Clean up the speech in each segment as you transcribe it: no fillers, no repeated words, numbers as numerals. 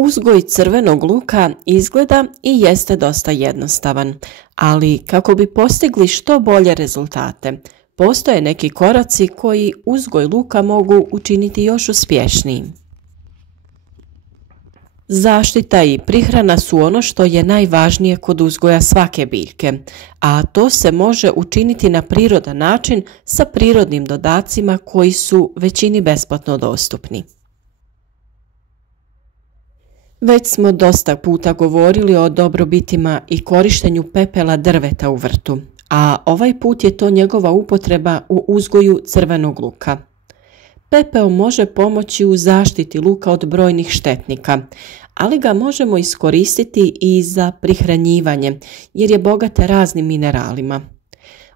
Uzgoj crvenog luka izgleda i jeste dosta jednostavan, ali kako bi postigli što bolje rezultate, postoje neki koraci koji uzgoj luka mogu učiniti još uspješnijim. Zaštita i prihrana su ono što je najvažnije kod uzgoja svake biljke, a to se može učiniti na prirodan način sa prirodnim dodacima koji su većini besplatno dostupni. Već smo dosta puta govorili o dobrobitima i korištenju pepela drveta u vrtu, a ovaj put je to njegova upotreba u uzgoju crvenog luka. Pepeo može pomoći u zaštiti luka od brojnih štetnika, ali ga možemo iskoristiti i za prihranjivanje jer je bogat raznim mineralima.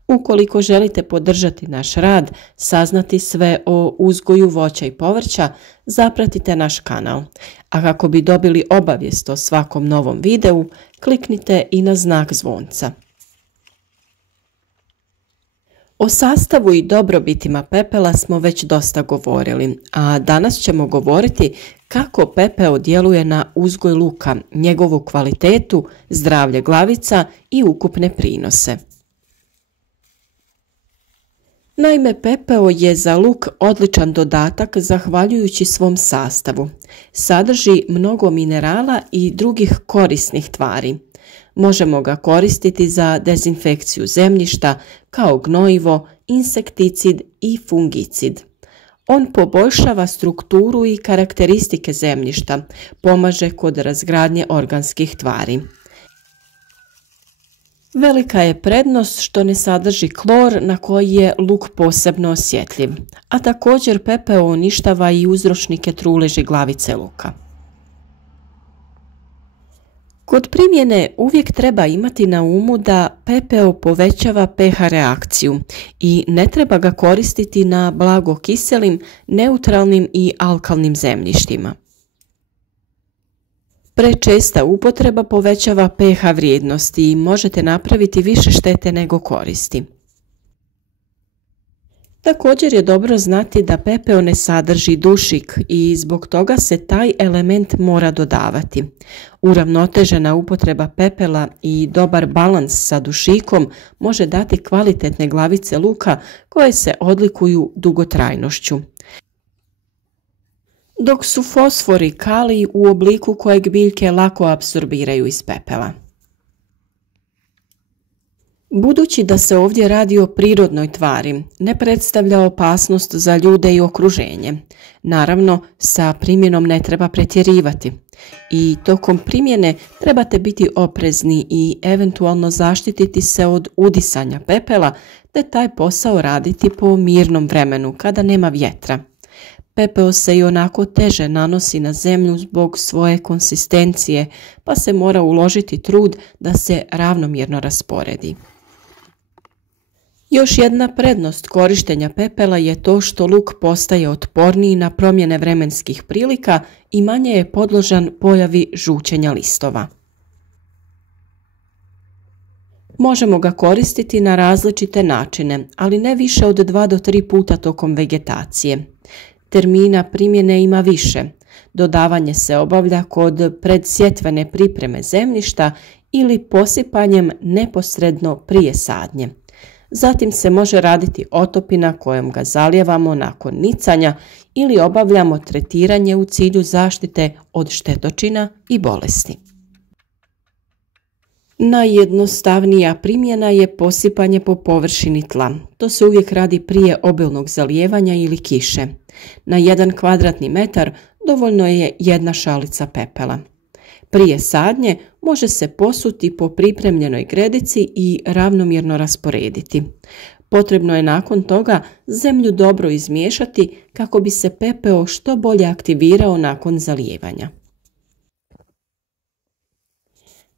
Ukoliko želite podržati naš rad, saznati sve o uzgoju voća i povrća, zapratite naš kanal. A kako bi dobili obavijest o svakom novom videu, kliknite i na znak zvonca. O sastavu i dobrobitima pepela smo već dosta govorili, a danas ćemo govoriti kako pepeo djeluje na uzgoj luka, njegovu kvalitetu, zdravlje glavica i ukupne prinose. Naime, pepeo je za luk odličan dodatak zahvaljujući svom sastavu. Sadrži mnogo minerala i drugih korisnih tvari. Možemo ga koristiti za dezinfekciju zemljišta kao gnojivo, insekticid i fungicid. On poboljšava strukturu i karakteristike zemljišta, pomaže kod razgradnje organskih tvari. Velika je prednost što ne sadrži klor na koji je luk posebno osjetljiv, a također pepeo uništava i uzročnike truleži glavice luka. Kod primjene uvijek treba imati na umu da pepeo povećava pH reakciju i ne treba ga koristiti na blago kiselim, neutralnim i alkalnim zemljištima. Prečesta upotreba povećava pH vrijednosti i možete napraviti više štete nego koristi. Također je dobro znati da pepeo ne sadrži dušik i zbog toga se taj element mora dodavati. Uravnotežena upotreba pepela i dobar balans sa dušikom može dati kvalitetne glavice luka koje se odlikuju dugotrajnošću. Dok su fosfor i kalij u obliku kojeg biljke lako apsorbiraju iz pepela. Budući da se ovdje radi o prirodnoj tvari, ne predstavlja opasnost za ljude i okruženje. Naravno, sa primjenom ne treba pretjerivati. I tokom primjene trebate biti oprezni i eventualno zaštititi se od udisanja pepela, te taj posao raditi po mirnom vremenu kada nema vjetra. Pepeo se i onako teže nanosi na zemlju zbog svoje konsistencije, pa se mora uložiti trud da se ravnomjerno rasporedi. Još jedna prednost korištenja pepela je to što luk postaje otporniji na promjene vremenskih prilika i manje je podložan pojavi žućenja listova. Možemo ga koristiti na različite načine, ali ne više od 2 do 3 puta tokom vegetacije. Termina primjene ima više. Dodavanje se obavlja kod predsjetvene pripreme zemljišta ili posipanjem neposredno prije sadnje. Zatim se može raditi otopina kojom ga zalijevamo nakon nicanja ili obavljamo tretiranje u cilju zaštite od štetočina i bolesti. Najjednostavnija primjena je posipanje po površini tla. To se uvijek radi prije obilnog zalijevanja ili kiše. Na 1 kvadratni metar dovoljno je 1 šalica pepela. Prije sadnje može se posuti po pripremljenoj gredici i ravnomjerno rasporediti. Potrebno je nakon toga zemlju dobro izmiješati kako bi se pepeo što bolje aktivirao nakon zalijevanja.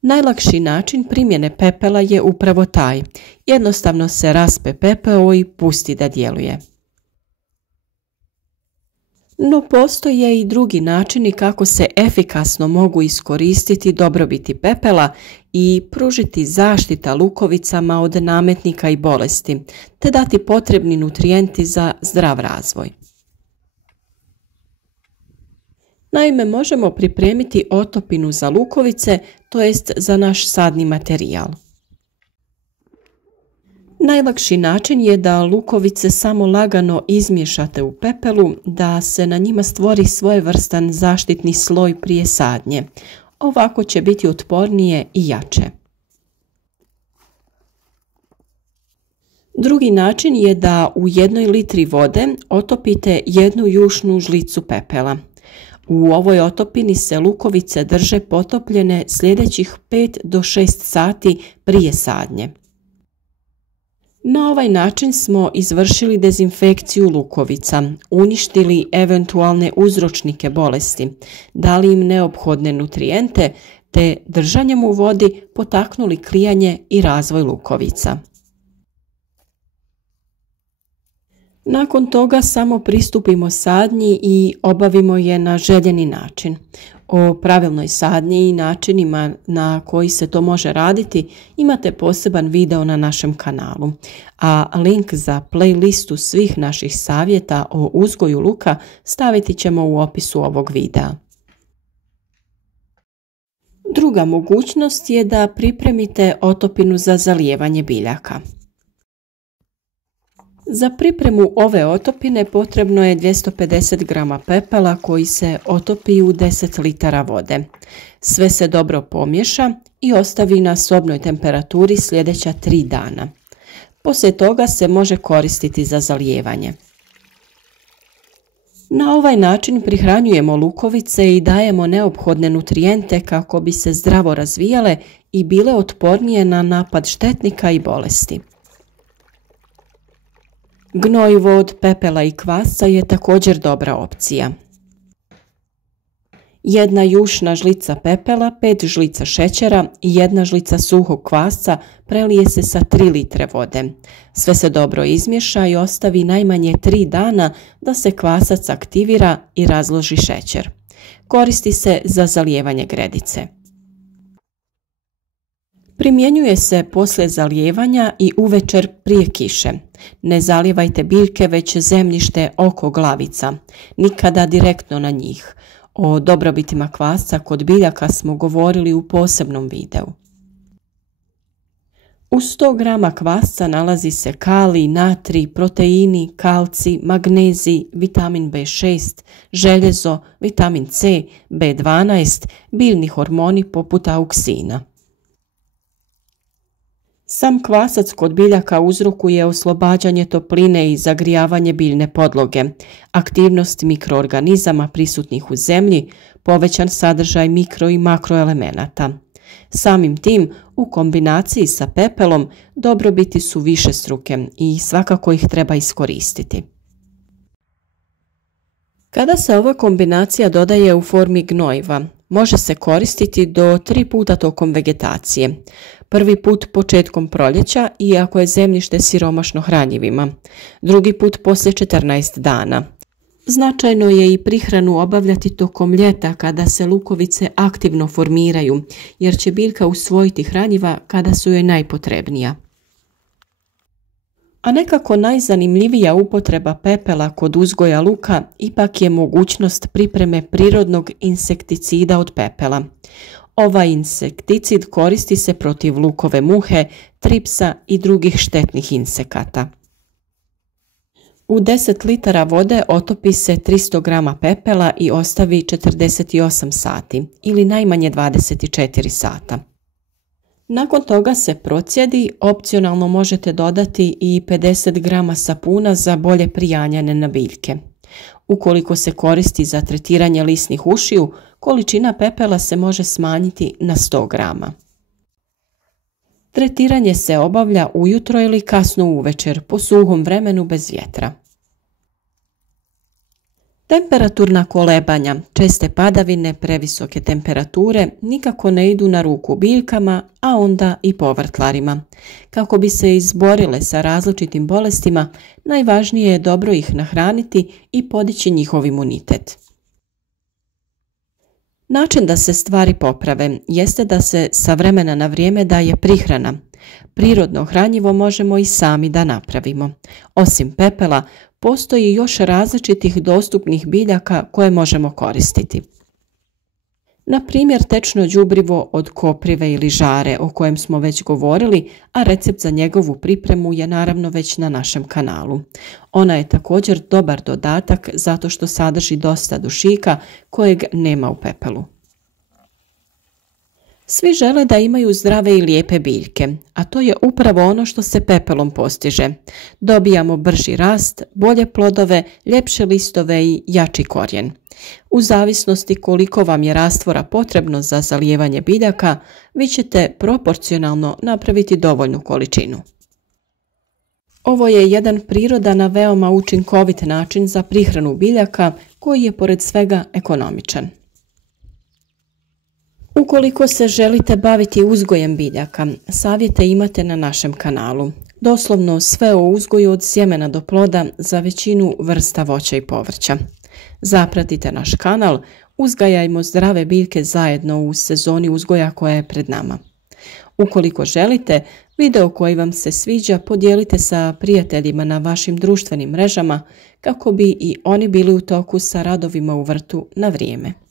Najlakši način primjene pepela je upravo taj. Jednostavno se raspe pepeo i pusti da djeluje. No postoje i drugi načini kako se efikasno mogu iskoristiti dobrobiti pepela i pružiti zaštita lukovicama od nametnika i bolesti, te dati potrebni nutrijenti za zdrav razvoj. Naime, možemo pripremiti otopinu za lukovice, to jest za naš sadni materijal. Najlakši način je da lukovice samo lagano izmiješate u pepelu, da se na njima stvori svojevrstan zaštitni sloj prije sadnje. Ovako će biti otpornije i jače. Drugi način je da u 1 litri vode otopite 1 jušnu žlicu pepela. U ovoj otopini se lukovice drže potopljene sljedećih 5 do 6 sati prije sadnje. Na ovaj način smo izvršili dezinfekciju lukovica, uništili eventualne uzročnike bolesti, dali im neophodne nutrijente te držanjem u vodi potaknuli klijanje i razvoj lukovica. Nakon toga samo pristupimo sadnji i obavimo je na željeni način. O pravilnoj sadnji i načinima na koji se to može raditi imate poseban video na našem kanalu, a link za playlistu svih naših savjeta o uzgoju luka staviti ćemo u opisu ovog videa. Druga mogućnost je da pripremite otopinu za zalijevanje biljaka. Za pripremu ove otopine potrebno je 250 g pepela koji se otopi u 10 litara vode. Sve se dobro pomiješa i ostavi na sobnoj temperaturi sljedeća 3 dana. Poslije toga se može koristiti za zalijevanje. Na ovaj način prihranjujemo lukovice i dajemo neophodne nutrijente kako bi se zdravo razvijale i bile otpornije na napad štetnika i bolesti. Gnojivo od pepela i kvasca je također dobra opcija. 1 jušna žlica pepela, 5 žlica šećera i 1 žlica suhog kvasca prelije se sa 3 litre vode. Sve se dobro izmiješa i ostavi najmanje 3 dana da se kvasac aktivira i razloži šećer. Koristi se za zalijevanje gredice. Primjenjuje se poslije zalijevanja i uvečer prije kiše. Ne zalijevajte biljke već zemljište oko glavica, nikada direktno na njih. O dobrobitima kvasca kod biljaka smo govorili u posebnom videu. U 100 g kvasca nalazi se kalij, natrij, proteini, kalcij, magnezij, vitamin B6, željezo, vitamin C, B12, biljni hormoni poput auksina. Sam kvasac kod biljaka uzrokuje oslobađanje topline i zagrijavanje biljne podloge, aktivnost mikroorganizama prisutnih u zemlji, povećan sadržaj mikro i makroelemenata. Samim tim, u kombinaciji sa pepelom, dobrobiti su višestruke i svakako ih treba iskoristiti. Kada se ova kombinacija dodaje u formi gnojiva, može se koristiti do 3 puta tokom vegetacije. Prvi put početkom proljeća i ako je zemljište siromašno hranjivima. Drugi put poslije 14 dana. Značajno je i prihranu obavljati tokom ljeta kada se lukovice aktivno formiraju, jer će biljka usvojiti hranjiva kada su joj najpotrebnija. A nekako najzanimljivija upotreba pepela kod uzgoja luka ipak je mogućnost pripreme prirodnog insekticida od pepela. Ovaj insekticid koristi se protiv lukove muhe, tripsa i drugih štetnih insekata. U 10 litara vode otopi se 300 g pepela i ostavi 48 sati ili najmanje 24 sata. Nakon toga se procijedi, opcionalno možete dodati i 50 g sapuna za bolje prijanjane na biljke. Ukoliko se koristi za tretiranje lisnih ušiju, količina pepela se može smanjiti na 100 g. Tretiranje se obavlja ujutro ili kasno uvečer po suhom vremenu bez vjetra. Temperaturna kolebanja, česte padavine, previsoke temperature nikako ne idu na ruku biljkama, a onda i povrtlarima. Kako bi se izborile sa različitim bolestima, najvažnije je dobro ih nahraniti i podići njihov imunitet. Način da se stvari poprave jeste da se sa vremena na vrijeme daje prihrana. Prirodno hranjivo možemo i sami da napravimo. Osim pepela, postoji još različitih dostupnih biljaka koje možemo koristiti. Na primjer tečno đubrivo od koprive ili žare o kojem smo već govorili, a recept za njegovu pripremu je naravno već na našem kanalu. Ona je također dobar dodatak zato što sadrži dosta dušika kojeg nema u pepelu. Svi žele da imaju zdrave i lijepe biljke, a to je upravo ono što se pepelom postiže. Dobijamo brži rast, bolje plodove, ljepše listove i jači korijen. U zavisnosti koliko vam je rastvora potrebno za zalijevanje biljaka, vi ćete proporcionalno napraviti dovoljnu količinu. Ovo je jedan prirodan, a veoma učinkovit način za prihranu biljaka koji je pored svega ekonomičan. Ukoliko se želite baviti uzgojem biljaka, savjete imate na našem kanalu. Doslovno sve o uzgoju od sjemena do ploda za većinu vrsta voća i povrća. Zapratite naš kanal, uzgajajmo zdrave biljke zajedno u sezoni uzgoja koja je pred nama. Ukoliko želite, video koji vam se sviđa podijelite sa prijateljima na vašim društvenim mrežama kako bi i oni bili u toku sa radovima u vrtu na vrijeme.